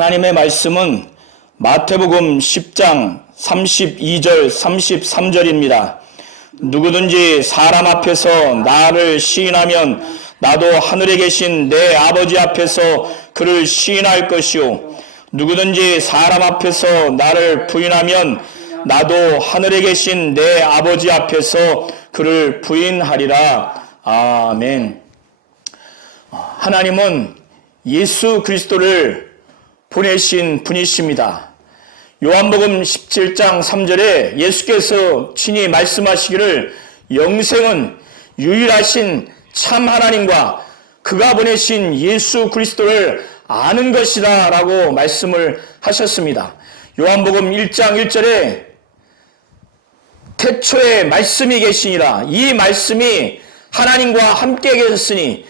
하나님의 말씀은 마태복음 10장 32절 33절입니다. 누구든지 사람 앞에서 나를 시인하면 나도 하늘에 계신 내 아버지 앞에서 그를 시인할 것이요, 누구든지 사람 앞에서 나를 부인하면 나도 하늘에 계신 내 아버지 앞에서 그를 부인하리라. 아멘. 하나님은 예수 그리스도를 보내신 분이십니다. 요한복음 17장 3절에 예수께서 친히 말씀하시기를 영생은 유일하신 참 하나님과 그가 보내신 예수 그리스도를 아는 것이다 라고 말씀을 하셨습니다. 요한복음 1장 1절에 태초에 말씀이 계시니라, 이 말씀이 하나님과 함께 계셨으니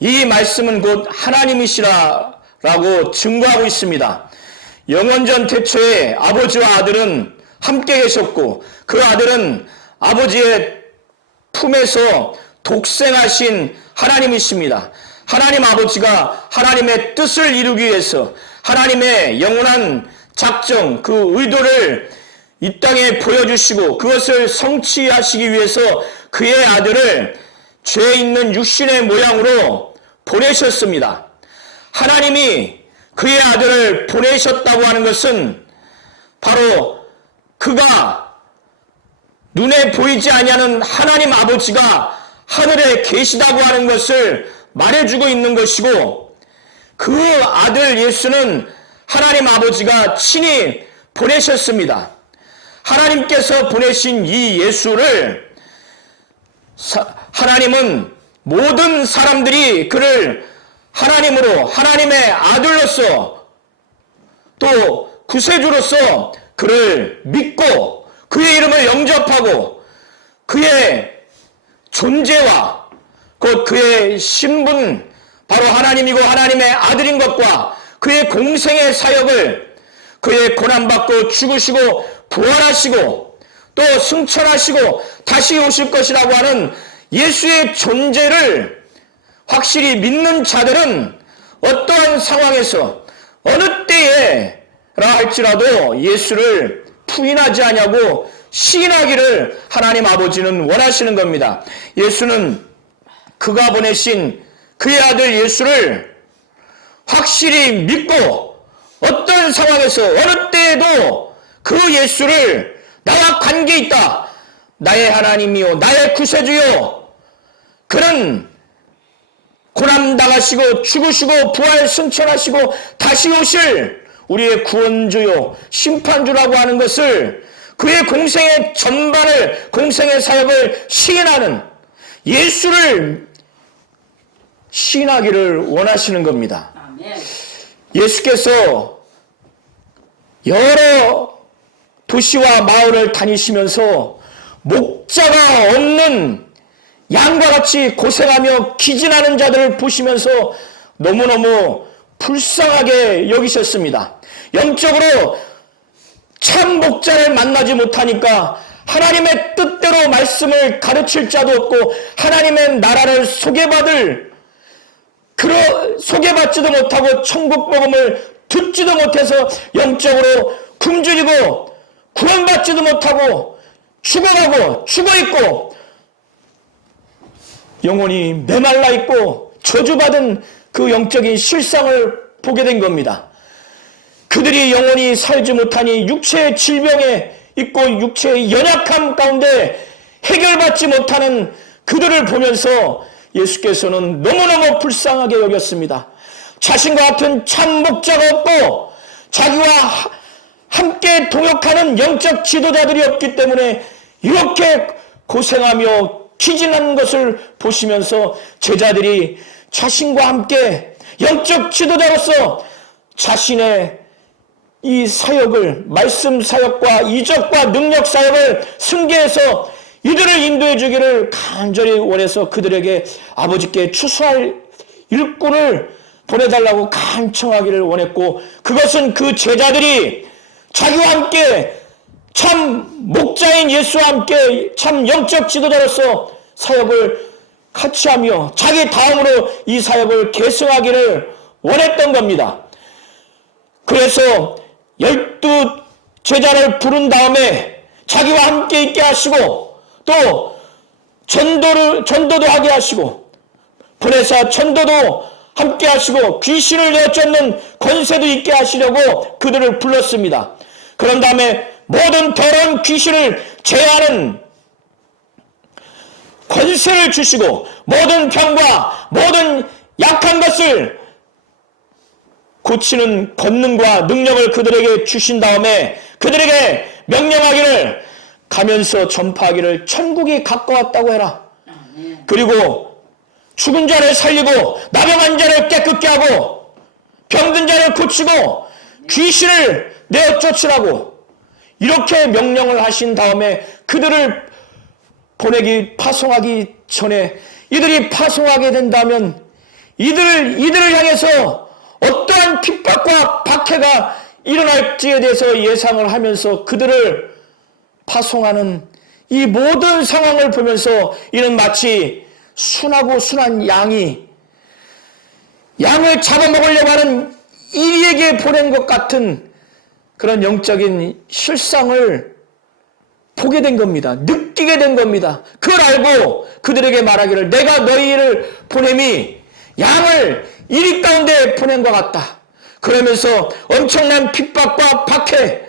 이 말씀은 곧 하나님이시라 라고 증거하고 있습니다. 영원전 태초에 아버지와 아들은 함께 계셨고 그 아들은 아버지의 품에서 독생하신 하나님이십니다. 하나님 아버지가 하나님의 뜻을 이루기 위해서 하나님의 영원한 작정, 그 의도를 이 땅에 보여주시고 그것을 성취하시기 위해서 그의 아들을 죄 있는 육신의 모양으로 보내셨습니다. 하나님이 그의 아들을 보내셨다고 하는 것은 바로 그가 눈에 보이지 아니하는 하나님 아버지가 하늘에 계시다고 하는 것을 말해주고 있는 것이고, 그 아들 예수는 하나님 아버지가 친히 보내셨습니다. 하나님께서 보내신 이 예수를 하나님은 모든 사람들이 그를 하나님으로, 하나님의 아들로서 또 구세주로서 그를 믿고 그의 이름을 영접하고 그의 존재와 곧 그의 신분, 바로 하나님이고 하나님의 아들인 것과 그의 공생의 사역을, 그의 고난받고 죽으시고 부활하시고 또 승천하시고 다시 오실 것이라고 하는 예수의 존재를 확실히 믿는 자들은 어떠한 상황에서 어느 때에라 할지라도 예수를 부인하지 아니하고 시인하기를 하나님 아버지는 원하시는 겁니다. 예수는 그가 보내신 그의 아들 예수를 확실히 믿고 어떤 상황에서 어느 때에도 그 예수를 나와 관계 있다, 나의 하나님이요 나의 구세주요, 그는 고난당하시고 죽으시고 부활 승천하시고 다시 오실 우리의 구원주요 심판주라고 하는 것을, 그의 공생의 전반을, 공생의 사역을 시인하는 예수를 시인하기를 원하시는 겁니다. 예수께서 여러 도시와 마을을 다니시면서 목자가 없는 양과 같이 고생하며 기진하는 자들을 보시면서 너무너무 불쌍하게 여기셨습니다. 영적으로 참 목자를 만나지 못하니까 하나님의 뜻대로 말씀을 가르칠 자도 없고 하나님의 나라를 소개받지도 못하고 천국 복음을 듣지도 못해서 영적으로 굶주리고 구원받지도 못하고 죽어가고 죽어있고 영혼이 메말라 있고 저주받은 그 영적인 실상을 보게 된 겁니다. 그들이 영혼이 살지 못하니 육체의 질병에 있고 육체의 연약함 가운데 해결받지 못하는 그들을 보면서 예수께서는 너무너무 불쌍하게 여겼습니다. 자신과 같은 참 목자가 없고 자기와 함께 동역하는 영적 지도자들이 없기 때문에 이렇게 고생하며 기진하는 것을 보시면서 제자들이 자신과 함께 영적 지도자로서 자신의 이 사역을, 말씀 사역과 이적과 능력 사역을 승계해서 이들을 인도해 주기를 간절히 원해서 그들에게 아버지께 추수할 일꾼을 보내달라고 간청하기를 원했고, 그것은 그 제자들이 자기와 함께 참 목자인 예수와 함께 참 영적 지도자로서 사역을 같이 하며 자기 다음으로 이 사역을 계승하기를 원했던 겁니다. 그 그래서 12 제자를 부른 다음에 자기와 함께 있게 하시고 또 전도도 하게 하시고 보내사 전도도 함께 하시고 귀신을 내쫓는 권세도 있게 하시려고 그들을 불렀습니다. 그런 다음에 모든 더러운 귀신을 제하는 권세를 주시고 모든 병과 모든 약한 것을 고치는 권능과 능력을 그들에게 주신 다음에 그들에게 명령하기를 가면서 전파하기를 천국이 가까웠다고 해라. 그리고 죽은 자를 살리고 나병한 자를 깨끗게 하고 병든 자를 고치고 귀신을 내어 쫓으라고 이렇게 명령을 하신 다음에 그들을 파송하기 전에 이들이 파송하게 된다면 이들을 향해서 어떠한 핍박과 박해가 일어날지에 대해서 예상을 하면서 그들을 파송하는 이 모든 상황을 보면서 이는 마치 순하고 순한 양을 잡아먹으려고 하는 이리에게 보낸 것 같은 그런 영적인 실상을 보게 된 겁니다. 느끼게 된 겁니다. 그걸 알고 그들에게 말하기를 내가 너희를 보냄이 양을 이리 가운데 보낸 것 같다. 그러면서 엄청난 핍박과 박해,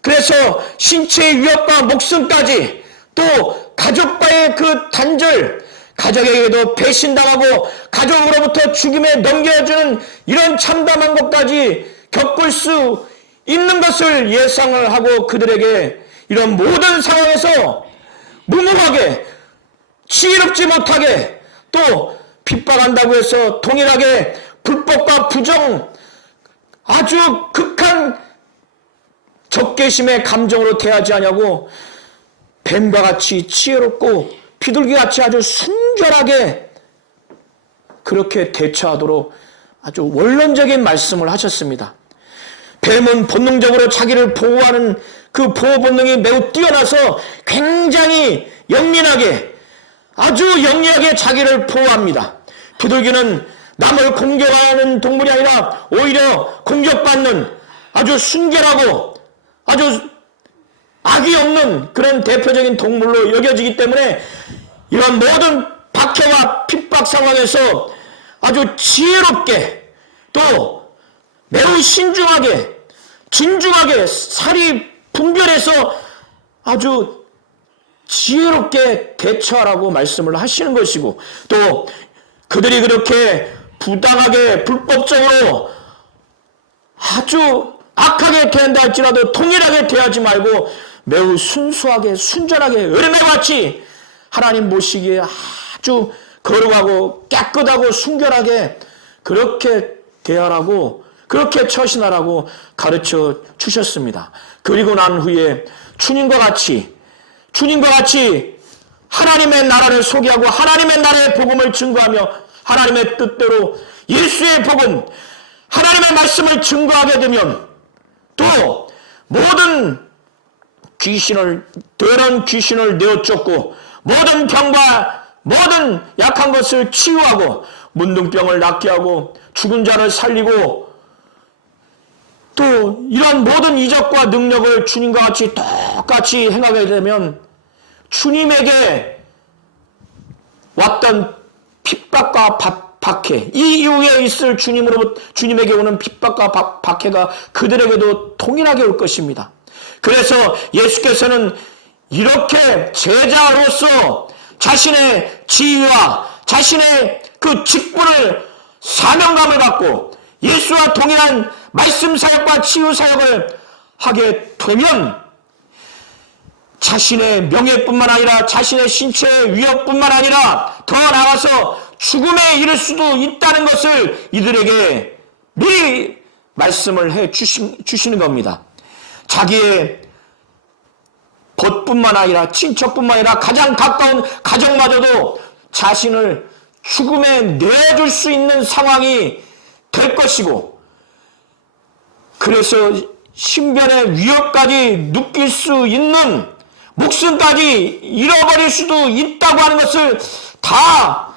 그래서 신체의 위협과 목숨까지 또 가족과의 그 단절, 가족에게도 배신당하고 가족으로부터 죽임에 넘겨주는 이런 참담한 것까지 겪을 수 있는 것을 예상을 하고 그들에게 이런 모든 상황에서 무모하게 지혜롭지 못하게 또 핍박한다고 해서 동일하게 불법과 부정 아주 극한 적개심의 감정으로 대하지 않냐고 뱀과 같이 지혜롭고 비둘기같이 아주 순결하게 그렇게 대처하도록 아주 원론적인 말씀을 하셨습니다. 뱀은 본능적으로 자기를 보호하는 그 보호 본능이 매우 뛰어나서 굉장히 영리하게 아주 영리하게 자기를 보호합니다. 비둘기는 남을 공격하는 동물이 아니라 오히려 공격받는 아주 순결하고 아주 악이 없는 그런 대표적인 동물로 여겨지기 때문에 이런 모든 박해와 핍박 상황에서 아주 지혜롭게 또 매우 신중하게 진중하게 살이 분별해서 아주 지혜롭게 대처하라고 말씀을 하시는 것이고 또 그들이 그렇게 부당하게 불법적으로 아주 악하게 대한다 할지라도 동일하게 대하지 말고 매우 순수하게 순전하게 어린애같이 하나님 모시기에 아주 거룩하고 깨끗하고 순결하게 그렇게 대하라고 그렇게 처신하라고 가르쳐 주셨습니다. 그리고 난 후에 주님과 같이 하나님의 나라를 소개하고 하나님의 나라의 복음을 증거하며 하나님의 뜻대로 예수의 복음 하나님의 말씀을 증거하게 되면 또 모든 더러운 귀신을 내어쫓고 모든 병과 모든 약한 것을 치유하고 문둥병을 낫게 하고 죽은 자를 살리고 또 이러한 모든 이적과 능력을 주님과 같이 똑같이 행하게 되면 주님에게 왔던 핍박과 박해, 이 이후에 있을 주님에게 오는 핍박과 박해가 그들에게도 동일하게 올 것입니다. 그래서 예수께서는 이렇게 제자로서 자신의 지위와 자신의 그 직분을 사명감을 갖고 예수와 동일한 말씀 사역과 치유 사역을 하게 되면 자신의 명예뿐만 아니라 자신의 신체의 위협뿐만 아니라 더 나아가서 죽음에 이를 수도 있다는 것을 이들에게 미리 말씀을 해 주시는 겁니다. 자기의 벗뿐만 아니라 친척뿐만 아니라 가장 가까운 가족마저도 자신을 죽음에 내줄 수 있는 상황이 될 것이고 그래서 신변의 위협까지 느낄 수 있는 목숨까지 잃어버릴 수도 있다고 하는 것을 다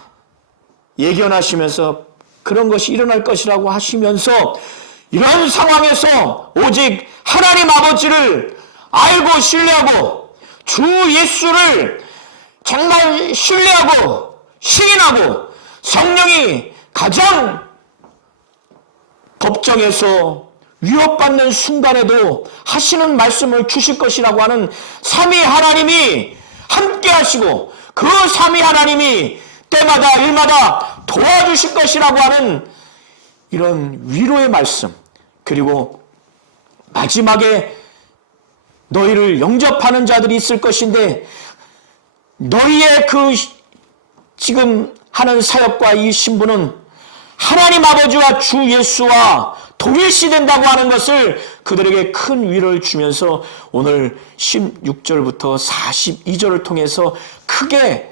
예견하시면서 그런 것이 일어날 것이라고 하시면서 이런 상황에서 오직 하나님 아버지를 알고 신뢰하고 주 예수를 정말 신뢰하고 신인하고 성령이 가장 법정에서 위협받는 순간에도 하시는 말씀을 주실 것이라고 하는 삼위 하나님이 함께 하시고 그 삼위 하나님이 때마다 일마다 도와주실 것이라고 하는 이런 위로의 말씀, 그리고 마지막에 너희를 영접하는 자들이 있을 것인데 너희의 그 지금 하는 사역과 이 신분은 하나님 아버지와 주 예수와 동일시된다고 하는 것을 그들에게 큰 위로를 주면서 오늘 16절부터 42절을 통해서 크게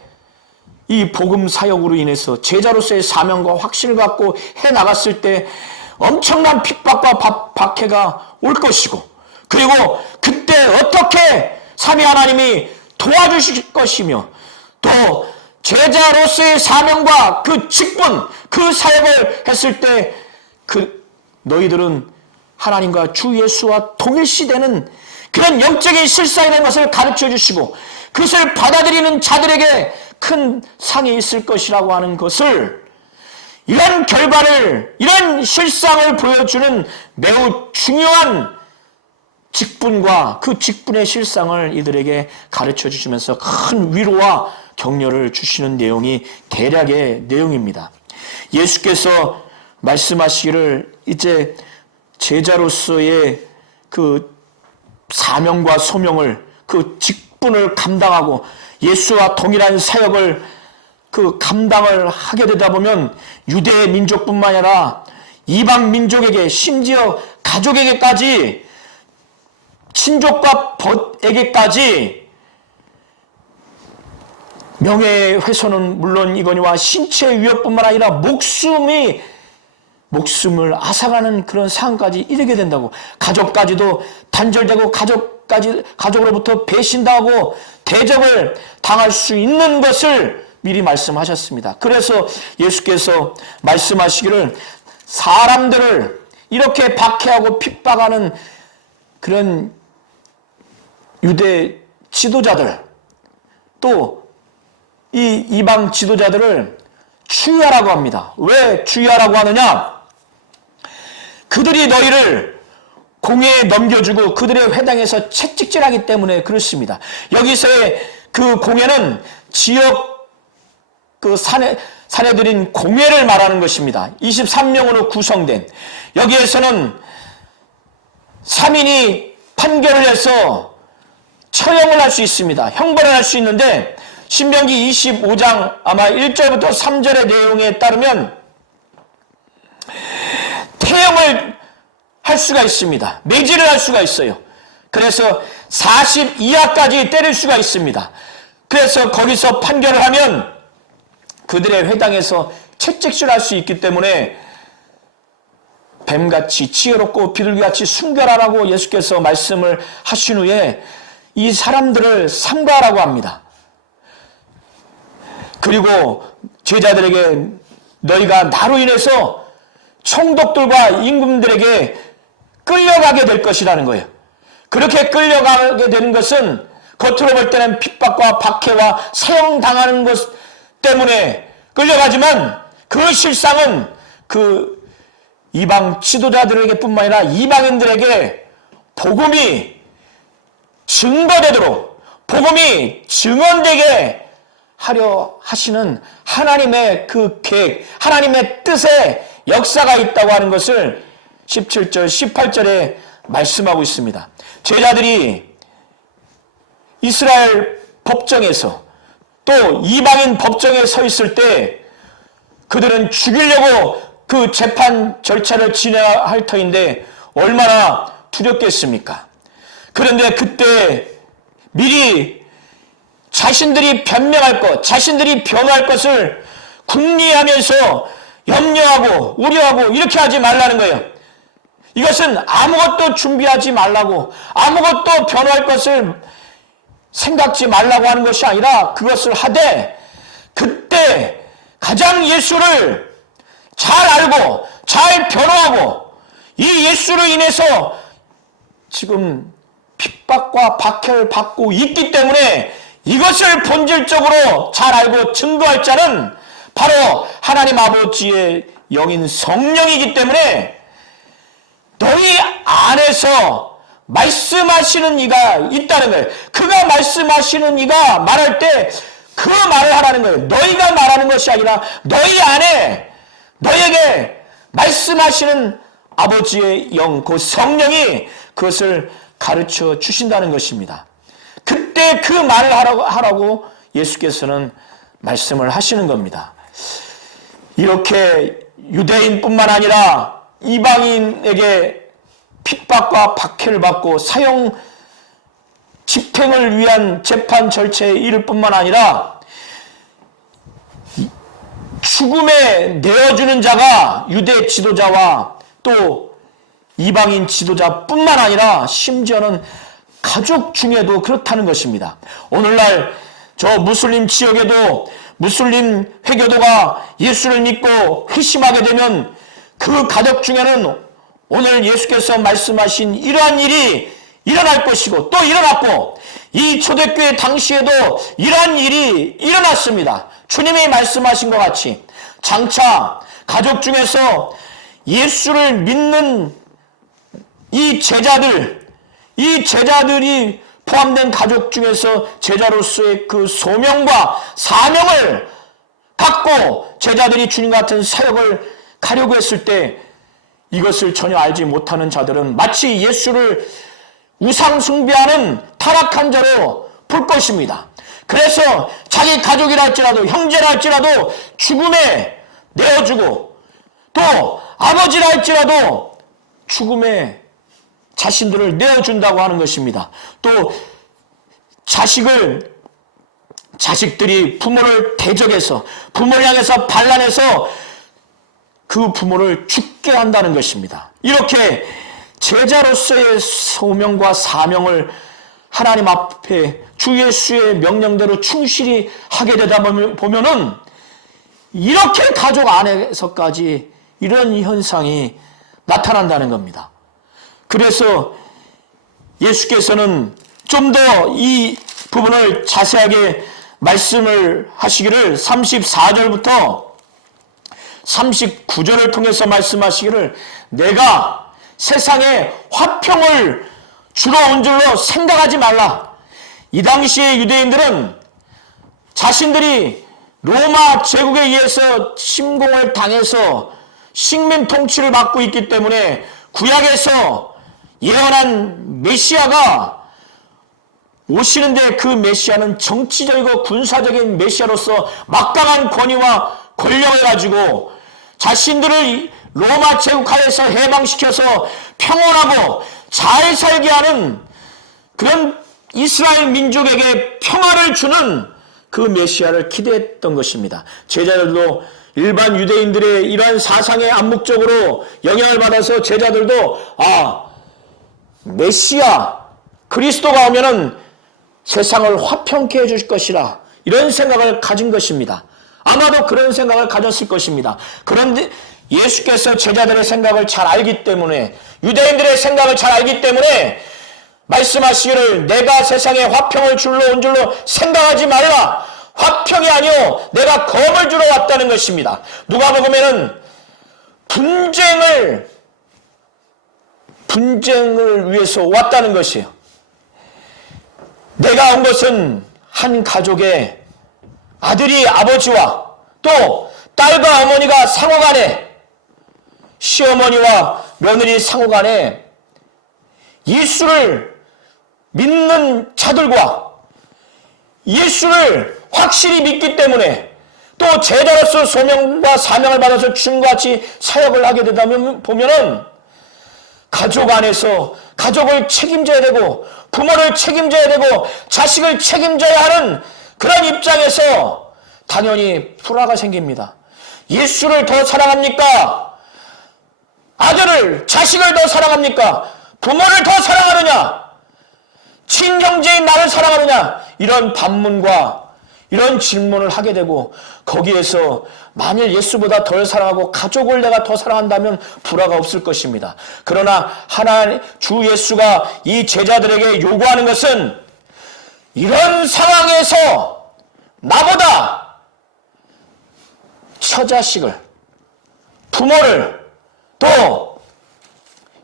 이 복음 사역으로 인해서 제자로서의 사명과 확신을 갖고 해나갔을 때 엄청난 핍박과 박해가 올 것이고, 그리고 그때 어떻게 삼위 하나님이 도와주실 것이며 또 제자로서의 사명과 그 직분, 그 사역을 했을 때 너희들은 하나님과 주 예수와 동일시되는 그런 영적인 실상이 된 것을 가르쳐 주시고 그것을 받아들이는 자들에게 큰 상이 있을 것이라고 하는 것을, 이런 결과를, 이런 실상을 보여주는 매우 중요한 직분과 그 직분의 실상을 이들에게 가르쳐 주시면서 큰 위로와 격려를 주시는 내용이 대략의 내용입니다. 예수께서 말씀하시기를 이제 제자로서의 그 사명과 소명을, 그 직분을 감당하고 예수와 동일한 사역을 그 감당을 하게 되다 보면 유대 민족뿐만 아니라 이방 민족에게, 심지어 가족에게까지, 친족과 벗에게까지 명예훼손은 물론 이거니와 신체의 위협뿐만 아니라 목숨을 앗아가는 그런 상황까지 이르게 된다고, 가족까지도 단절되고 가족으로부터 배신당하고 대적을 당할 수 있는 것을 미리 말씀하셨습니다. 그래서 예수께서 말씀하시기를 사람들을 이렇게 박해하고 핍박하는 그런 유대 지도자들, 또 이 이방 지도자들을 주의하라고 합니다. 왜 주의하라고 하느냐? 그들이 너희를 공회에 넘겨주고 그들의 회당에서 채찍질하기 때문에 그렇습니다. 여기서의 그 공회는 지역 그 사내들인 공회를 말하는 것입니다. 23명으로 구성된, 여기에서는 3인이 판결을 해서 처형을 할 수 있습니다. 형벌을 할 수 있는데 신명기 25장 아마 1절부터 3절의 내용에 따르면 태형을 할 수가 있습니다. 매질을 할 수가 있어요. 그래서 40 이하까지 때릴 수가 있습니다. 그래서 거기서 판결을 하면 그들의 회당에서 채찍질할 수 있기 때문에 뱀같이 지혜롭고 비둘기같이 순결하라고 예수께서 말씀을 하신 후에 이 사람들을 삼가하라고 합니다. 그리고 제자들에게 너희가 나로 인해서 총독들과 임금들에게 끌려가게 될 것이라는 거예요. 그렇게 끌려가게 되는 것은 겉으로 볼 때는 핍박과 박해와 사형당하는 것 때문에 끌려가지만 그 실상은 그 이방 지도자들에게 뿐만 아니라 이방인들에게 복음이 증거되도록, 복음이 증언되게 하려 하시는 하나님의 그 계획, 하나님의 뜻에 역사가 있다고 하는 것을 17절, 18절에 말씀하고 있습니다. 제자들이 이스라엘 법정에서 또 이방인 법정에 서 있을 때 그들은 죽이려고 그 재판 절차를 진행해야 할 터인데 얼마나 두렵겠습니까? 그런데 그때 미리 자신들이 변명할 것, 자신들이 변호할 것을 궁리하면서 염려하고 우려하고 이렇게 하지 말라는 거예요. 이것은 아무것도 준비하지 말라고, 아무것도 변호할 것을 생각지 말라고 하는 것이 아니라 그것을 하되 그때 가장 예수를 잘 알고 잘 변호하고 이 예수로 인해서 지금 핍박과 박해를 받고 있기 때문에 이것을 본질적으로 잘 알고 증거할 자는 바로 하나님 아버지의 영인 성령이기 때문에 너희 안에서 말씀하시는 이가 있다는 거예요. 그가 말씀하시는 이가 말할 때 그 말을 하라는 거예요. 너희가 말하는 것이 아니라 너희 안에 너희에게 말씀하시는 아버지의 영, 그 성령이 그것을 가르쳐 주신다는 것입니다. 그때 그 말을 하라고 예수께서는 말씀을 하시는 겁니다. 이렇게 유대인뿐만 아니라 이방인에게 핍박과 박해를 받고 사형 집행을 위한 재판 절차에 이를 뿐만 아니라 죽음에 내어주는 자가 유대 지도자와 또 이방인 지도자뿐만 아니라 심지어는 가족 중에도 그렇다는 것입니다. 오늘날 저 무슬림 지역에도 무슬림 회교도가 예수를 믿고 회심하게 되면 그 가족 중에는 오늘 예수께서 말씀하신 이러한 일이 일어날 것이고 또 일어났고 이 초대교회 당시에도 이러한 일이 일어났습니다. 주님이 말씀하신 것 같이 장차 가족 중에서 예수를 믿는 이 제자들이 포함된 가족 중에서 제자로서의 그 소명과 사명을 갖고 제자들이 주님 같은 사역을 가려고 했을 때 이것을 전혀 알지 못하는 자들은 마치 예수를 우상 숭배하는 타락한 자로 볼 것입니다. 그래서 자기 가족이라 할지라도 형제라 할지라도 죽음에 내어주고 또 아버지라 할지라도 죽음에 자신들을 내어준다고 하는 것입니다. 또 자식들이 부모를 대적해서 부모를 향해서 반란해서 그 부모를 죽게 한다는 것입니다. 이렇게 제자로서의 소명과 사명을 하나님 앞에 주 예수의 명령대로 충실히 하게 되다 보면은 이렇게 가족 안에서까지 이런 현상이 나타난다는 겁니다. 그래서 예수께서는 좀 더 이 부분을 자세하게 말씀을 하시기를 34절부터 39절을 통해서 말씀하시기를 내가 세상에 화평을 주러 온 줄로 생각하지 말라. 이 당시의 유대인들은 자신들이 로마 제국에 의해서 침공을 당해서 식민 통치를 받고 있기 때문에 구약에서 예언한 메시아가 오시는데 그 메시아는 정치적이고 군사적인 메시아로서 막강한 권위와 권력을 가지고 자신들을 로마 제국 하에서 해방시켜서 평온하고 잘 살게 하는 그런 이스라엘 민족에게 평화를 주는 그 메시아를 기대했던 것입니다. 제자들도 일반 유대인들의 이러한 사상에 암묵적으로 영향을 받아서 제자들도 메시아 그리스도가 오면은 세상을 화평케 해줄 것이라 이런 생각을 가진 것입니다. 아마도 그런 생각을 가졌을 것입니다. 그런데 예수께서 제자들의 생각을 잘 알기 때문에 유대인들의 생각을 잘 알기 때문에 말씀하시기를 내가 세상에 화평을 주러 온 줄로 생각하지 말라. 화평이 아니요 내가 검을 주러 왔다는 것입니다. 누가복음에는 분쟁을 위해서 왔다는 것이에요. 내가 온 것은 한 가족의 아들이 아버지와 또 딸과 어머니가 상호간에 시어머니와 며느리 상호간에 예수를 믿는 자들과 예수를 확실히 믿기 때문에 또 제자로서 소명과 사명을 받아서 주님과 같이 사역을 하게 되다 보면은 가족 안에서 가족을 책임져야 되고 부모를 책임져야 되고 자식을 책임져야 하는 그런 입장에서 당연히 불화가 생깁니다. 예수를 더 사랑합니까? 아들을, 자식을 더 사랑합니까? 부모를 더 사랑하느냐? 친형제인 나를 사랑하느냐? 이런 반문과 이런 질문을 하게 되고 거기에서 만일 예수보다 덜 사랑하고 가족을 내가 더 사랑한다면 불화가 없을 것입니다. 그러나 하나님 주 예수가 이 제자들에게 요구하는 것은 이런 상황에서 나보다 처자식을, 부모를, 또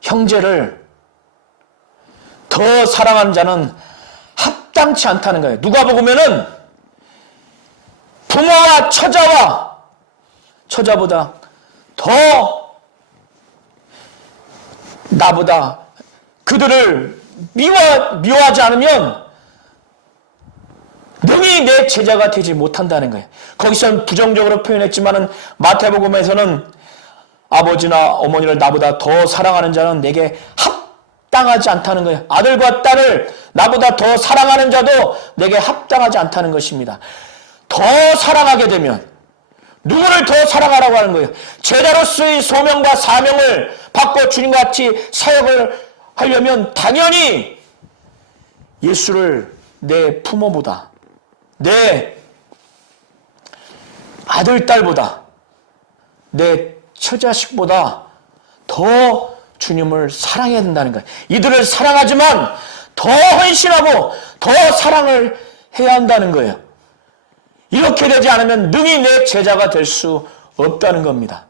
형제를 더 사랑하는 자는 합당치 않다는 거예요. 누가복음에는 부모와 처자보다 더 나보다 그들을 미워하지 않으면 능히 내 제자가 되지 못한다는 거예요. 거기서는 부정적으로 표현했지만은 마태복음에서는 아버지나 어머니를 나보다 더 사랑하는 자는 내게 합당하지 않다는 거예요. 아들과 딸을 나보다 더 사랑하는 자도 내게 합당하지 않다는 것입니다. 더 사랑하게 되면 누구를 더 사랑하라고 하는 거예요? 제자로서의 소명과 사명을 받고 주님과 같이 사역을 하려면 당연히 예수를 내 부모보다, 내 아들, 딸보다, 내 처자식보다 더 주님을 사랑해야 된다는 거예요. 이들을 사랑하지만 더 헌신하고 더 사랑을 해야 한다는 거예요. 이렇게 되지 않으면 능히 내 제자가 될 수 없다는 겁니다.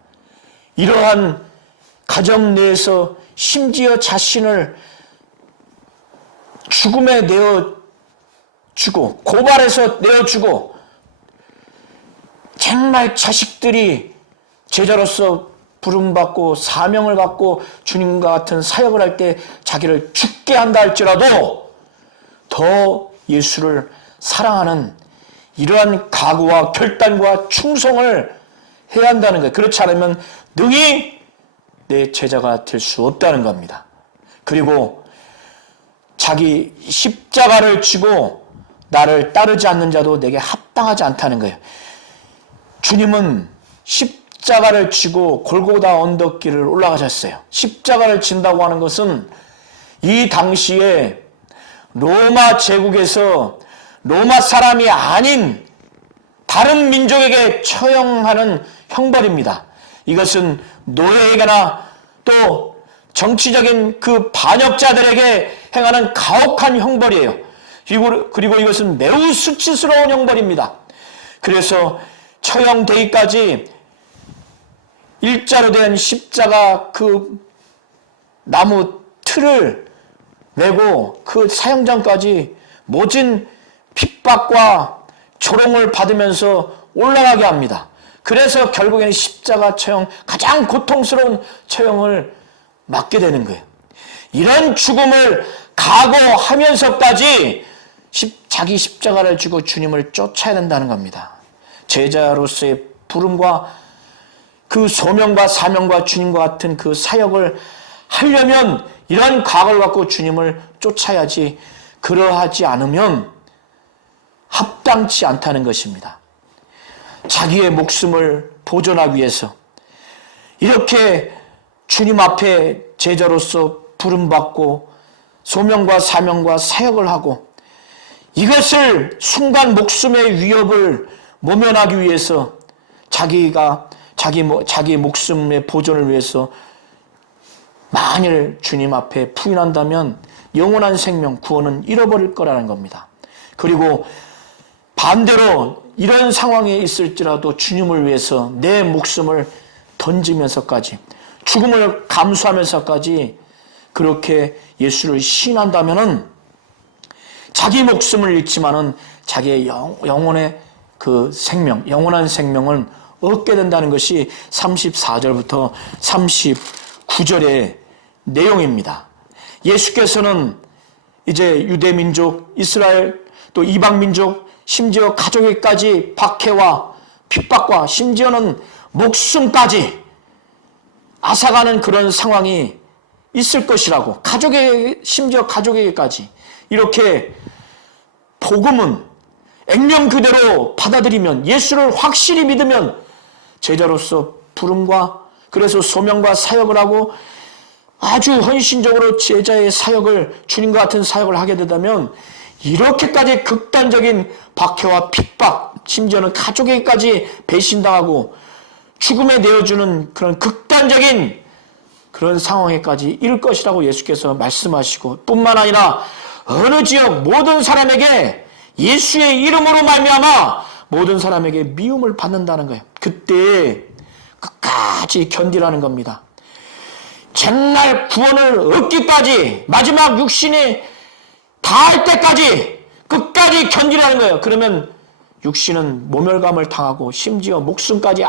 이러한 가정 내에서 심지어 자신을 죽음에 내어주고 고발해서 내어주고 정말 자식들이 제자로서 부름받고 사명을 갖고 주님과 같은 사역을 할 때 자기를 죽게 한다 할지라도 더 예수를 사랑하는 이러한 각오와 결단과 충성을 해야 한다는 거예요. 그렇지 않으면 능히 내 제자가 될 수 없다는 겁니다. 그리고 자기 십자가를 지고 나를 따르지 않는 자도 내게 합당하지 않다는 거예요. 주님은 십자가를 지고 골고다 언덕길을 올라가셨어요. 십자가를 진다고 하는 것은 이 당시에 로마 제국에서 로마 사람이 아닌 다른 민족에게 처형하는 형벌입니다. 이것은 노예에게나 또 정치적인 그 반역자들에게 행하는 가혹한 형벌이에요. 그리고 이것은 매우 수치스러운 형벌입니다. 그래서 처형되기까지 일자로 된 십자가 그 나무 틀을 메고 그 사형장까지 모진 핍박과 조롱을 받으면서 올라가게 합니다. 그래서 결국에는 십자가 처형, 가장 고통스러운 처형을 맞게 되는 거예요. 이런 죽음을 각오하면서까지 자기 십자가를 지고 주님을 쫓아야 된다는 겁니다. 제자로서의 부름과 그 소명과 사명과 주님과 같은 그 사역을 하려면 이런 각오를 갖고 주님을 쫓아야지, 그러하지 않으면 합당치 않다는 것입니다. 자기의 목숨을 보존하기 위해서 이렇게 주님 앞에 제자로서 부름받고 소명과 사명과 사역을 하고 이것을 순간 목숨의 위협을 모면하기 위해서 자기 목숨의 보존을 위해서 만일 주님 앞에 부인한다면 영원한 생명, 구원은 잃어버릴 거라는 겁니다. 그리고 반대로 이런 상황에 있을지라도 주님을 위해서 내 목숨을 던지면서까지, 죽음을 감수하면서까지 그렇게 예수를 시인한다면은 자기 목숨을 잃지만은 자기의 영혼의 그 생명, 영원한 생명을 얻게 된다는 것이 34절부터 39절의 내용입니다. 예수께서는 이제 유대민족, 이스라엘, 또 이방민족, 심지어 가족에게까지 박해와 핍박과 심지어는 목숨까지 앗아가는 그런 상황이 있을 것이라고, 심지어 가족에게까지 이렇게 복음은 액면 그대로 받아들이면, 예수를 확실히 믿으면 제자로서 부름과 그래서 소명과 사역을 하고 아주 헌신적으로 제자의 사역을, 주님과 같은 사역을 하게 되다면 이렇게까지 극단적인 박해와 핍박, 심지어는 가족에게까지 배신당하고 죽음에 내어주는 그런 극단적인 그런 상황에까지 이를 것이라고 예수께서 말씀하시고, 뿐만 아니라 어느 지역 모든 사람에게 예수의 이름으로 말미암아 모든 사람에게 미움을 받는다는 거예요. 그때 끝까지 견디라는 겁니다. 정말 구원을 얻기까지, 마지막 육신이 다할 때까지 끝까지 견디라는 거예요. 그러면 육신은 모멸감을 당하고 심지어 목숨까지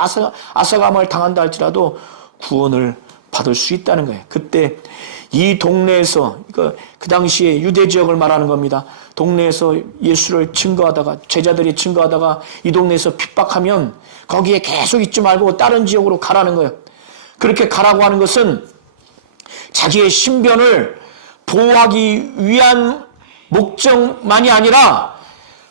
앗아감을 당한다 할지라도 구원을 받을 수 있다는 거예요. 그때 이 동네에서, 그 당시에 유대 지역을 말하는 겁니다. 동네에서 예수를 증거하다가, 제자들이 증거하다가 이 동네에서 핍박하면 거기에 계속 있지 말고 다른 지역으로 가라는 거예요. 그렇게 가라고 하는 것은 자기의 신변을 보호하기 위한 목적만이 아니라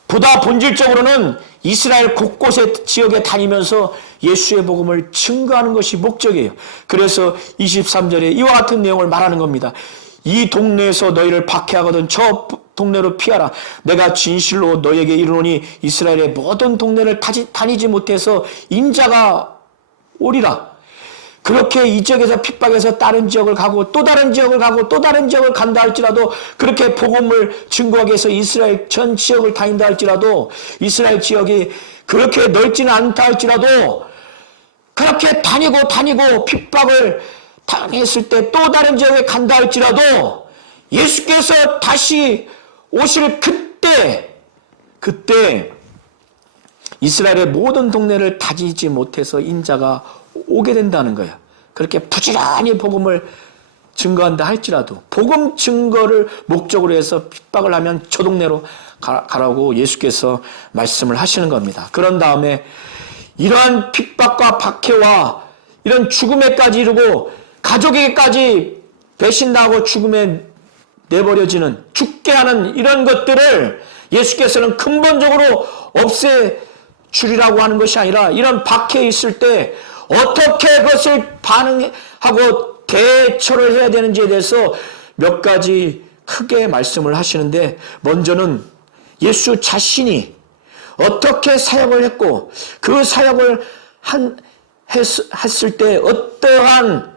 보다 본질적으로는 이스라엘 곳곳의 지역에 다니면서 예수의 복음을 증거하는 것이 목적이에요. 그래서 23절에 이와 같은 내용을 말하는 겁니다. 이 동네에서 너희를 박해하거든 저 동네로 피하라. 내가 진실로 너희에게 이르노니 이스라엘의 모든 동네를 다니지 못해서 인자가 오리라. 그렇게 이 지역에서 핍박해서 다른 지역을 가고 또 다른 지역을 가고 또 다른 지역을 간다 할지라도, 그렇게 복음을 증거하기 위해서 이스라엘 전 지역을 다닌다 할지라도, 이스라엘 지역이 그렇게 넓지는 않다 할지라도 그렇게 다니고 핍박을 당했을 때 또 다른 지역에 간다 할지라도 예수께서 다시 오실 그때 이스라엘의 모든 동네를 다니지 못해서 인자가 오게 된다는 거예요. 그렇게 부지런히 복음을 증거한다 할지라도, 복음 증거를 목적으로 해서 핍박을 하면 저 동네로 가라고 예수께서 말씀을 하시는 겁니다. 그런 다음에 이러한 핍박과 박해와 이런 죽음에까지 이르고 가족에게까지 배신당하고 죽음에 내버려지는, 죽게 하는 이런 것들을 예수께서는 근본적으로 없애주리라고 하는 것이 아니라, 이런 박해에 있을 때 어떻게 그것을 반응하고 대처를 해야 되는지에 대해서 몇 가지 크게 말씀을 하시는데, 먼저는 예수 자신이 어떻게 사역을 했고 그 사역을 했을 때 어떠한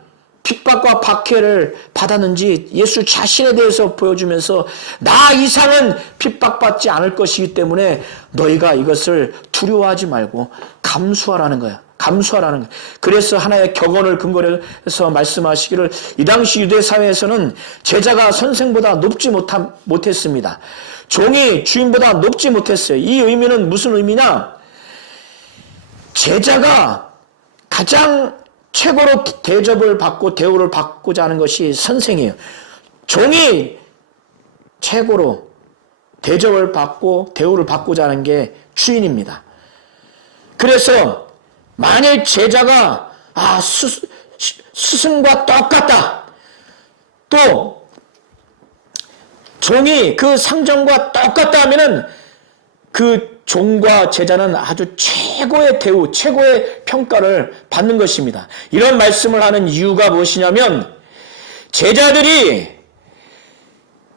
핍박과 박해를 받았는지 예수 자신에 대해서 보여주면서, 나 이상은 핍박받지 않을 것이기 때문에 너희가 이것을 두려워하지 말고 감수하라는 거야. 감수하라는 거야. 그래서 하나의 격언을 근거로 해서 말씀하시기를, 이 당시 유대 사회에서는 제자가 선생보다 높지 못했습니다. 종이 주인보다 높지 못했어요. 이 의미는 무슨 의미냐? 제자가 가장 최고로 대접을 받고 대우를 받고자 하는 것이 선생이에요. 종이 최고로 대접을 받고 대우를 받고자 하는 게 주인입니다. 그래서 만일 제자가 스승과 똑같다, 또 종이 그 상정과 똑같다 하면은 그 종과 제자는 아주 최고의 대우, 최고의 평가를 받는 것입니다. 이런 말씀을 하는 이유가 무엇이냐면, 제자들이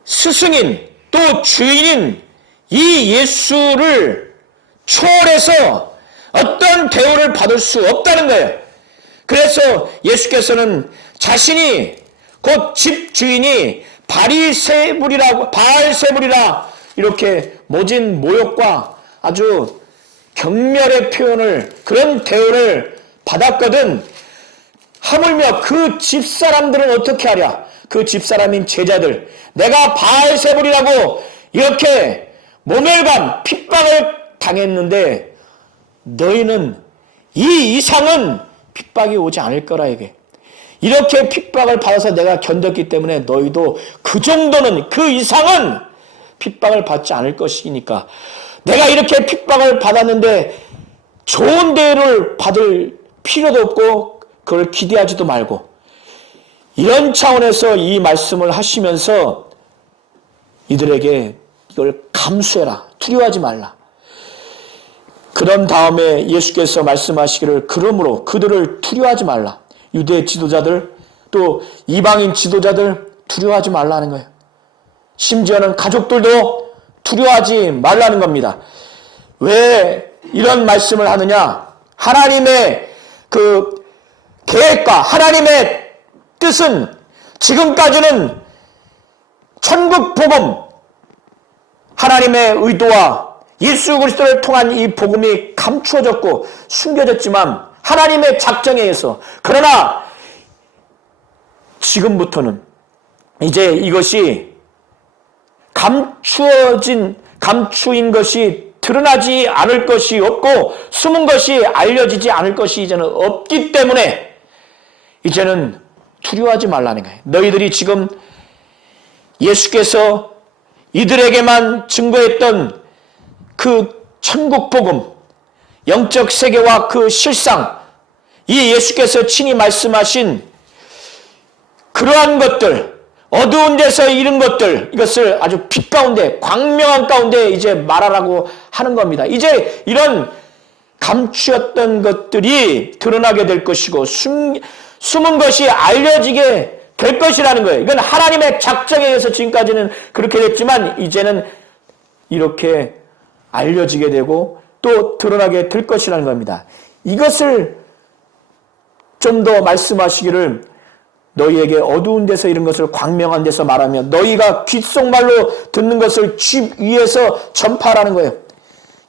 스승인 또 주인인 이 예수를 초월해서 어떤 대우를 받을 수 없다는 거예요. 그래서 예수께서는 자신이 곧 집주인이 바알세불이라 이렇게 모진 모욕과 아주 경멸의 표현을, 그런 대우를 받았거든. 하물며 그 집사람들은 어떻게 하랴? 그 집사람인 제자들, 내가 바알세불이라고 이렇게 모멸감, 핍박을 당했는데 너희는 이 이상은 핍박이 오지 않을 거라. 이게 이렇게 핍박을 받아서 내가 견뎠기 때문에 너희도 그 정도는, 그 이상은 핍박을 받지 않을 것이니까, 내가 이렇게 핍박을 받았는데 좋은 대우를 받을 필요도 없고 그걸 기대하지도 말고, 이런 차원에서 이 말씀을 하시면서 이들에게 이걸 감수해라, 두려워하지 말라. 그런 다음에 예수께서 말씀하시기를, 그러므로 그들을 두려워하지 말라. 유대 지도자들 또 이방인 지도자들 두려워하지 말라는 거예요. 심지어는 가족들도 두려워하지 말라는 겁니다. 왜 이런 말씀을 하느냐? 하나님의 그 그 계획과 하나님의 뜻은 지금까지는 천국 복음, 하나님의 의도와 예수 그리스도를 통한 이 복음이 감추어졌고 숨겨졌지만 하나님의 작정에 의해서, 그러나 지금부터는 이제 이것이 감추인 것이 드러나지 않을 것이 없고 숨은 것이 알려지지 않을 것이 이제는 없기 때문에 이제는 두려워하지 말라는 거예요. 너희들이 지금 예수께서 이들에게만 증거했던 그 천국 복음, 영적 세계와 그 실상, 이 예수께서 친히 말씀하신 그러한 것들, 어두운 데서 이른 것들, 이것을 아주 빛 가운데, 광명한 가운데 이제 말하라고 하는 겁니다. 이제 이런 감추었던 것들이 드러나게 될 것이고 숨은 것이 알려지게 될 것이라는 거예요. 이건 하나님의 작정에 의해서 지금까지는 그렇게 됐지만 이제는 이렇게 알려지게 되고 또 드러나게 될 것이라는 겁니다. 이것을 좀 더 말씀하시기를, 너희에게 어두운 데서 이런 것을 광명한 데서 말하며 너희가 귓속말로 듣는 것을 집 위에서 전파하라는 거예요.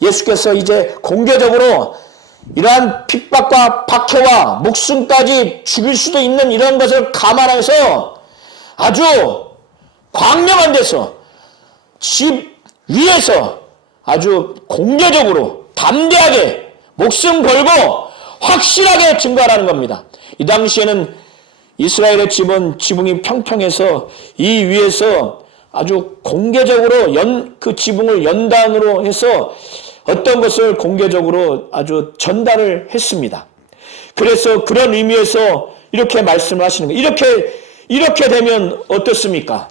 예수께서 이제 공개적으로 이러한 핍박과 박해와 목숨까지 죽일 수도 있는 이런 것을 감안해서 아주 광명한 데서 집 위에서 아주 공개적으로 담대하게 목숨 걸고 확실하게 증거하라는 겁니다. 이 당시에는 이스라엘의 지붕이 평평해서 이 위에서 아주 공개적으로 그 지붕을 연단으로 해서 어떤 것을 공개적으로 아주 전달을 했습니다. 그래서 그런 의미에서 이렇게 말씀을 하시는 거예요. 이렇게 되면 어떻습니까?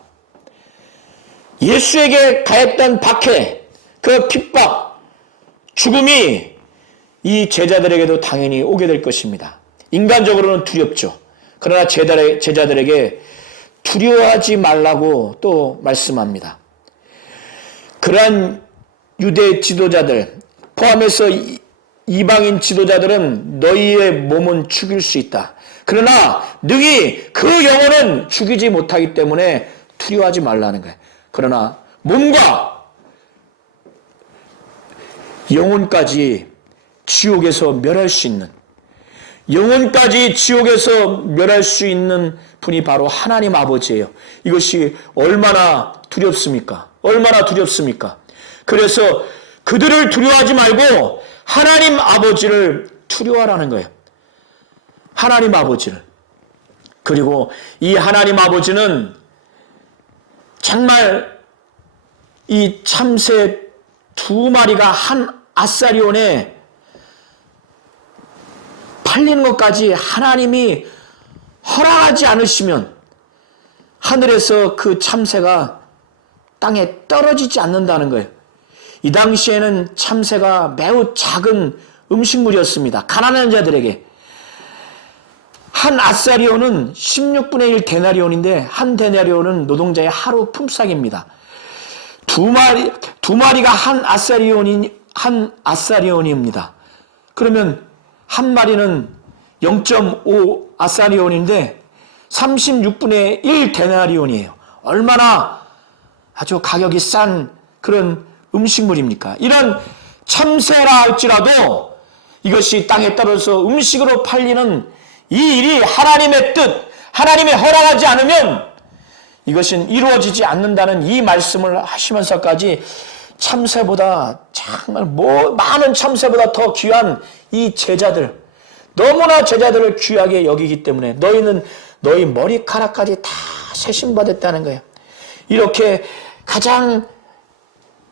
예수에게 가했던 박해, 그 핍박, 죽음이 이 제자들에게도 당연히 오게 될 것입니다. 인간적으로는 두렵죠. 그러나 제자들에게 두려워하지 말라고 또 말씀합니다. 그러한 유대 지도자들 포함해서 이방인 지도자들은 너희의 몸은 죽일 수 있다. 그러나 너희 그 영혼은 죽이지 못하기 때문에 두려워하지 말라는 거예요. 그러나 몸과 영혼까지 지옥에서 멸할 수 있는, 영혼까지 지옥에서 멸할 수 있는 분이 바로 하나님 아버지예요. 이것이 얼마나 두렵습니까? 얼마나 두렵습니까? 그래서 그들을 두려워하지 말고 하나님 아버지를 두려워하라는 거예요. 하나님 아버지를. 그리고 이 하나님 아버지는 정말 이 참새 2마리가 한 아사리온에 팔리는 것까지 하나님이 허락하지 않으시면 하늘에서 그 참새가 땅에 떨어지지 않는다는 거예요. 이 당시에는 참새가 매우 작은 음식물이었습니다. 가난한 자들에게. 한 아사리온은 16분의 1 데나리온인데 한 데나리온은 노동자의 하루 품삯입니다. 두 마리가 한 아사리온입니다. 그러면 한 마리는 0.5 아사리온인데 36분의 1 데나리온이에요. 얼마나 아주 가격이 싼 그런 음식물입니까? 이런 참새라 할지라도 이것이 땅에 떨어져서 음식으로 팔리는 이 일이 하나님의 뜻, 하나님이 허락하지 않으면 이것은 이루어지지 않는다는 이 말씀을 하시면서까지 참새보다 정말 많은 참새보다 더 귀한 이 제자들, 너무나 제자들을 귀하게 여기기 때문에 너희는 너희 머리카락까지 다 세심받았다는 거예요. 이렇게 가장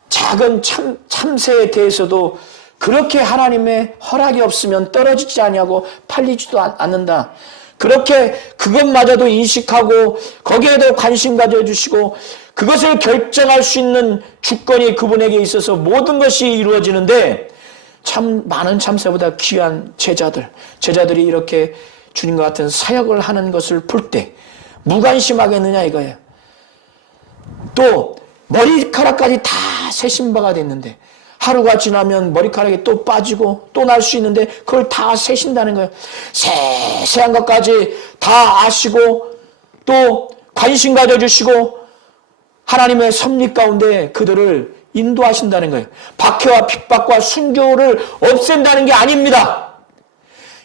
작은 참새에 대해서도 그렇게 하나님의 허락이 없으면 떨어지지 아니하고 팔리지도 않는다. 그렇게 그것마저도 인식하고 거기에도 관심 가져주시고 그것을 결정할 수 있는 주권이 그분에게 있어서 모든 것이 이루어지는데 참 많은 참새보다 귀한 제자들이 이렇게 주님과 같은 사역을 하는 것을 볼 때 무관심하겠느냐 이거예요. 또 머리카락까지 다 세신 바가 됐는데 하루가 지나면 머리카락이 또 빠지고 또 날 수 있는데 그걸 다 세신다는 거예요. 세세한 것까지 다 아시고 또 관심 가져주시고 하나님의 섭리 가운데 그들을 인도하신다는 거예요. 박해와 핍박과 순교를 없앤다는 게 아닙니다.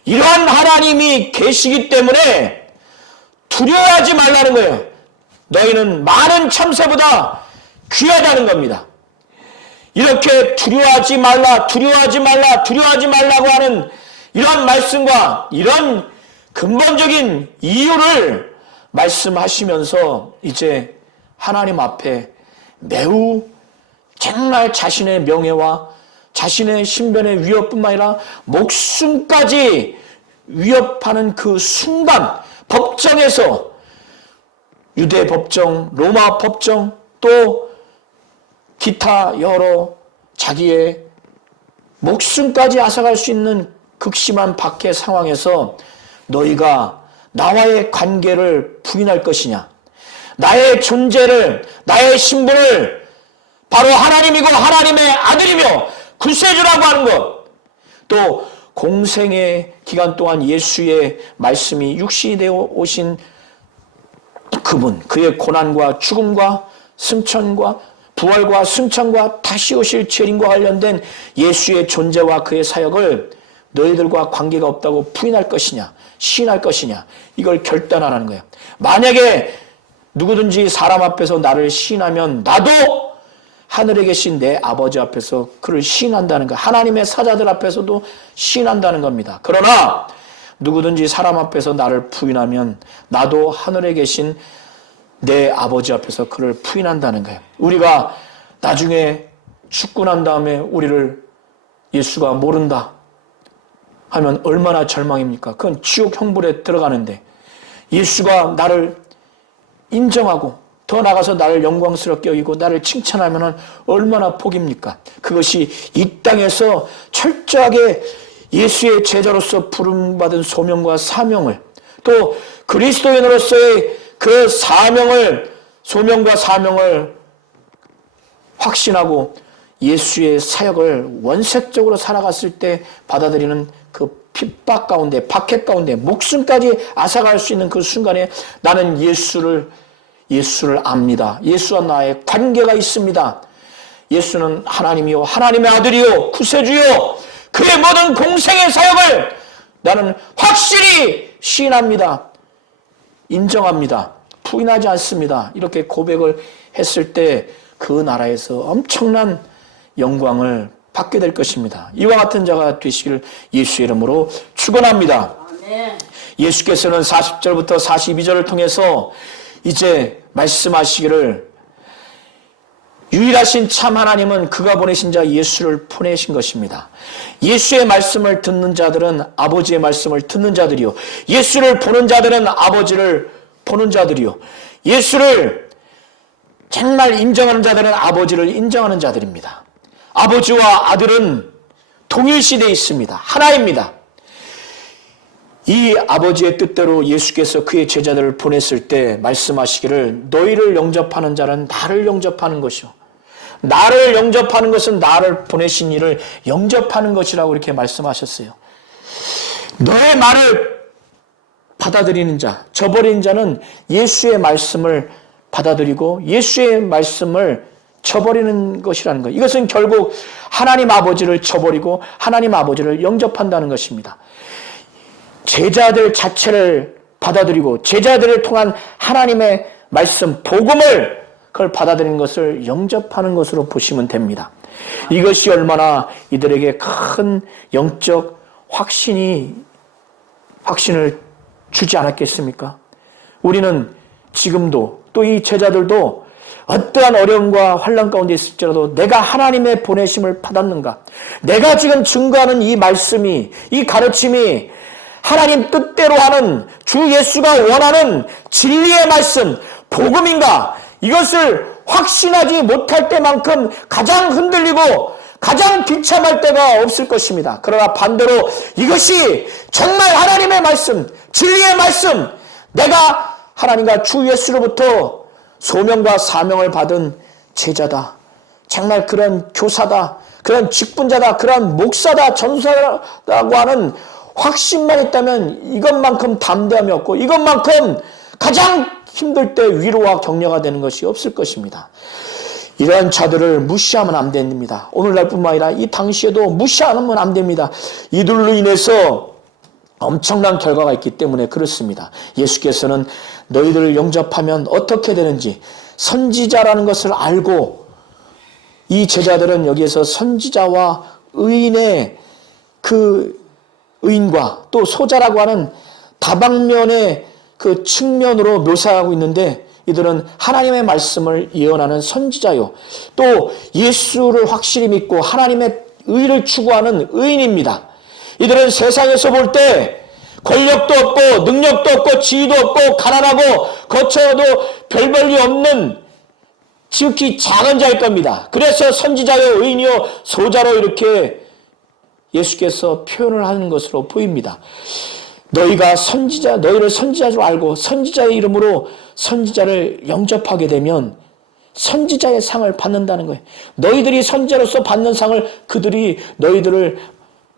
이러한 하나님이 계시기 때문에 두려워하지 말라는 거예요. 너희는 많은 참새보다 귀하다는 겁니다. 이렇게 두려워하지 말라, 두려워하지 말라, 두려워하지 말라고 하는 이런 말씀과 이런 근본적인 이유를 말씀하시면서 이제 하나님 앞에 매우 정말 자신의 명예와 자신의 신변의 위협뿐만 아니라 목숨까지 위협하는 그 순간 법정에서 유대 법정, 로마 법정 또 기타 여러 자기의 목숨까지 앗아갈 수 있는 극심한 박해 상황에서 너희가 나와의 관계를 부인할 것이냐, 나의 존재를, 나의 신분을 바로 하나님이고 하나님의 아들이며 구세주라고 하는 것, 또 공생의 기간 동안 예수의 말씀이 육신이 되어 오신 그분, 그의 고난과 죽음과 승천과 부활과 승천과 다시 오실 재림과 관련된 예수의 존재와 그의 사역을 너희들과 관계가 없다고 부인할 것이냐, 시인할 것이냐, 이걸 결단하라는 거예요. 만약에 누구든지 사람 앞에서 나를 시인하면 나도 하늘에 계신 내 아버지 앞에서 그를 시인한다는 거, 하나님의 사자들 앞에서도 시인한다는 겁니다. 그러나 누구든지 사람 앞에서 나를 부인하면 나도 하늘에 계신 내 아버지 앞에서 그를 부인한다는 거예요. 우리가 나중에 죽고 난 다음에 우리를 예수가 모른다 하면 얼마나 절망입니까? 그건 지옥 형벌에 들어가는데 예수가 나를 인정하고 더 나아가서 나를 영광스럽게 여기고 나를 칭찬하면 얼마나 복입니까? 그것이 이 땅에서 철저하게 예수의 제자로서 부름받은 소명과 사명을, 또 그리스도인으로서의 그 사명을, 소명과 사명을 확신하고 예수의 사역을 원색적으로 살아갔을 때 받아들이는 그 핍박 가운데, 박해 가운데 목숨까지 앗아갈 수 있는 그 순간에 나는 예수를 압니다. 예수와 나의 관계가 있습니다. 예수는 하나님이요, 하나님의 아들이요, 구세주요, 그의 모든 공생의 사역을 나는 확실히 시인합니다. 인정합니다. 부인하지 않습니다. 이렇게 고백을 했을 때 그 나라에서 엄청난 영광을 받게 될 것입니다. 이와 같은 자가 되시기를 예수의 이름으로 축원합니다. 예수께서는 40절부터 42절을 통해서 이제 말씀하시기를 유일하신 참 하나님은 그가 보내신 자 예수를 보내신 것입니다. 예수의 말씀을 듣는 자들은 아버지의 말씀을 듣는 자들이요, 예수를 보는 자들은 아버지를 보는 자들이요, 예수를 정말 인정하는 자들은 아버지를 인정하는 자들입니다. 아버지와 아들은 동일시되어 있습니다. 하나입니다. 이 아버지의 뜻대로 예수께서 그의 제자들을 보냈을 때 말씀하시기를 너희를 영접하는 자는 나를 영접하는 것이요, 나를 영접하는 것은 나를 보내신 이를 영접하는 것이라고 이렇게 말씀하셨어요. 너의 말을 받아들이는 자, 저버리는 자는 예수의 말씀을 받아들이고 예수의 말씀을 저버리는 것이라는 거예요. 이것은 결국 하나님 아버지를 저버리고 하나님 아버지를 영접한다는 것입니다. 제자들 자체를 받아들이고 제자들을 통한 하나님의 말씀, 복음을 그걸 받아들이는 것을 영접하는 것으로 보시면 됩니다. 이것이 얼마나 이들에게 큰 영적 확신을 주지 않았겠습니까? 우리는 지금도 또 이 제자들도 어떠한 어려움과 환난 가운데 있을지라도 내가 하나님의 보내심을 받았는가? 내가 지금 증거하는 이 말씀이, 이 가르침이 하나님 뜻대로 하는 주 예수가 원하는 진리의 말씀, 복음인가? 이것을 확신하지 못할 때만큼 가장 흔들리고 가장 비참할 때가 없을 것입니다. 그러나 반대로 이것이 정말 하나님의 말씀, 진리의 말씀, 내가 하나님과 주 예수로부터 소명과 사명을 받은 제자다, 정말 그런 교사다, 그런 직분자다, 그런 목사다, 전사라고 하는 확신만 있다면 이것만큼 담대함이 없고 이것만큼 가장 힘들 때 위로와 격려가 되는 것이 없을 것입니다. 이러한 자들을 무시하면 안 됩니다. 오늘날뿐만 아니라 이 당시에도 무시하면 안 됩니다. 이들로 인해서 엄청난 결과가 있기 때문에 그렇습니다. 예수께서는 너희들을 영접하면 어떻게 되는지 선지자라는 것을 알고 이 제자들은 여기에서 선지자와 의인의 그 의인과 또 소자라고 하는 다방면의 그 측면으로 묘사하고 있는데 이들은 하나님의 말씀을 예언하는 선지자요. 또 예수를 확실히 믿고 하나님의 의를 추구하는 의인입니다. 이들은 세상에서 볼 때 권력도 없고 능력도 없고 지위도 없고 가난하고 거쳐도 별 볼일 없는 지극히 작은 자일 겁니다. 그래서 선지자요, 의인이요, 소자로 이렇게 예수께서 표현을 하는 것으로 보입니다. 너희를 선지자로 알고 선지자의 이름으로 선지자를 영접하게 되면 선지자의 상을 받는다는 거예요. 너희들이 선지자로서 받는 상을 그들이 너희들을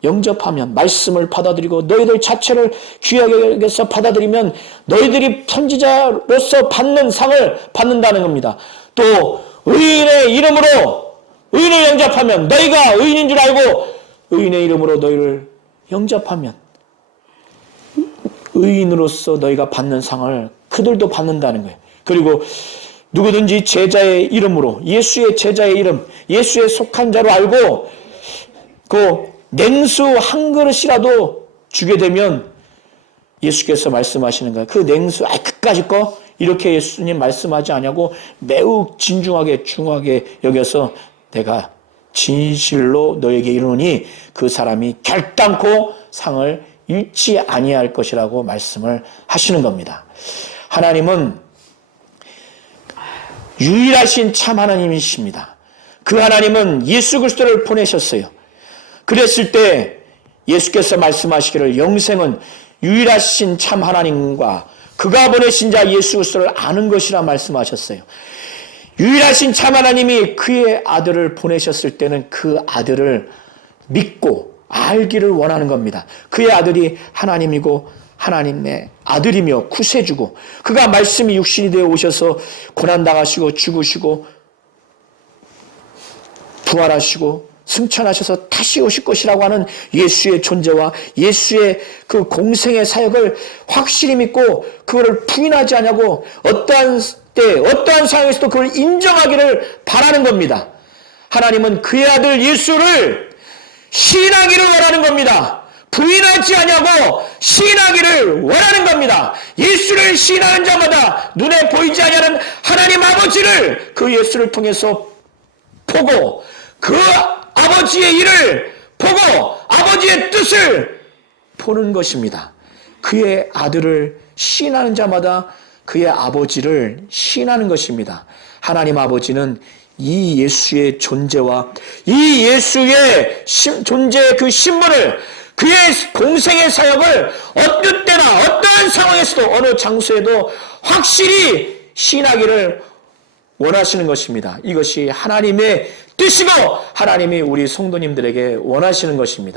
영접하면 말씀을 받아들이고 너희들 자체를 귀하게 여겨서 받아들이면 너희들이 선지자로서 받는 상을 받는다는 겁니다. 또 의인의 이름으로 의인을 영접하면 너희가 의인인 줄 알고 의인의 이름으로 너희를 영접하면 의인으로서 너희가 받는 상을 그들도 받는다는 거예요. 그리고 누구든지 제자의 이름으로 예수의 제자의 이름, 예수에 속한 자로 알고 그 냉수 한 그릇이라도 주게 되면 예수께서 말씀하시는 거예요. 그 냉수 그까짓 거 이렇게 예수님 말씀하지 않냐고 매우 진중하게 중하게 여겨서 내가 진실로 너에게 이르노니 그 사람이 결단코 상을 잃지 아니할 것이라고 말씀을 하시는 겁니다. 하나님은 유일하신 참 하나님이십니다. 그 하나님은 예수 그리스도를 보내셨어요. 그랬을 때 예수께서 말씀하시기를 영생은 유일하신 참 하나님과 그가 보내신 자 예수 그리스도를 아는 것이라 말씀하셨어요. 유일하신 참 하나님이 그의 아들을 보내셨을 때는 그 아들을 믿고 알기를 원하는 겁니다. 그의 아들이 하나님이고 하나님의 아들이며 구세주고 그가 말씀이 육신이 되어 오셔서 고난당하시고 죽으시고 부활하시고 승천하셔서 다시 오실 것이라고 하는 예수의 존재와 예수의 그 공생의 사역을 확실히 믿고 그거를 부인하지 않냐고 어떠한 때 어떠한 상황에서도 그걸 인정하기를 바라는 겁니다. 하나님은 그의 아들 예수를 시인하기를 원하는 겁니다. 부인하지 않냐고 시인하기를 원하는 겁니다. 예수를 시인하는 자마다 눈에 보이지 않는 하나님 아버지를 그 예수를 통해서 보고 그 아버지의 일을 보고 아버지의 뜻을 보는 것입니다. 그의 아들을 시인하는 자마다 그의 아버지를 시인하는 것입니다. 하나님 아버지는 이 예수의 존재와 이 예수의 존재의 그 신분을 그의 공생의 사역을 어느 때나 어떠한 상황에서도 어느 장소에도 확실히 시인하기를 원하시는 것입니다. 이것이 하나님의 뜻이고 하나님이 우리 성도님들에게 원하시는 것입니다.